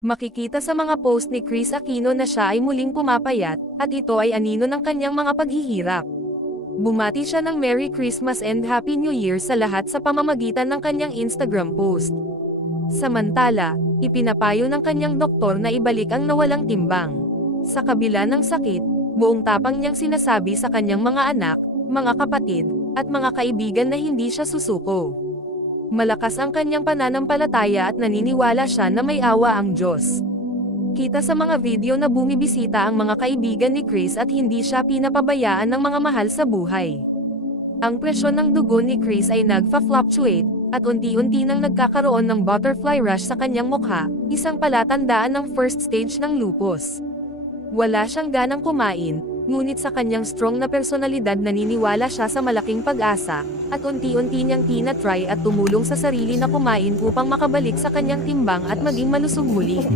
Makikita sa mga post ni Kris Aquino na siya ay muling pumapayat, at ito ay anino ng kanyang mga paghihirap. Bumati siya ng Merry Christmas and Happy New Year sa lahat sa pamamagitan ng kanyang Instagram post. Samantala, ipinapayo ng kanyang doktor na ibalik ang nawalang timbang. Sa kabila ng sakit, buong tapang niyang sinasabi sa kanyang mga anak, mga kapatid, at mga kaibigan na hindi siya susuko. Malakas ang kanyang pananampalataya at naniniwala siya na may awa ang Diyos. Kita sa mga video na bumibisita ang mga kaibigan ni Kris at hindi siya pinapabayaan ng mga mahal sa buhay. Ang presyon ng dugo ni Kris ay nagfa-fluctuate, at unti-unti nang nagkakaroon ng butterfly rush sa kanyang mukha, isang palatandaan ng first stage ng lupus. Wala siyang ganang kumain, ngunit sa kanyang strong na personalidad naniniwala siya sa malaking pag-asa, at unti-unti niyang tinatry at tumulong sa sarili na kumain upang makabalik sa kanyang timbang at maging malusog muli.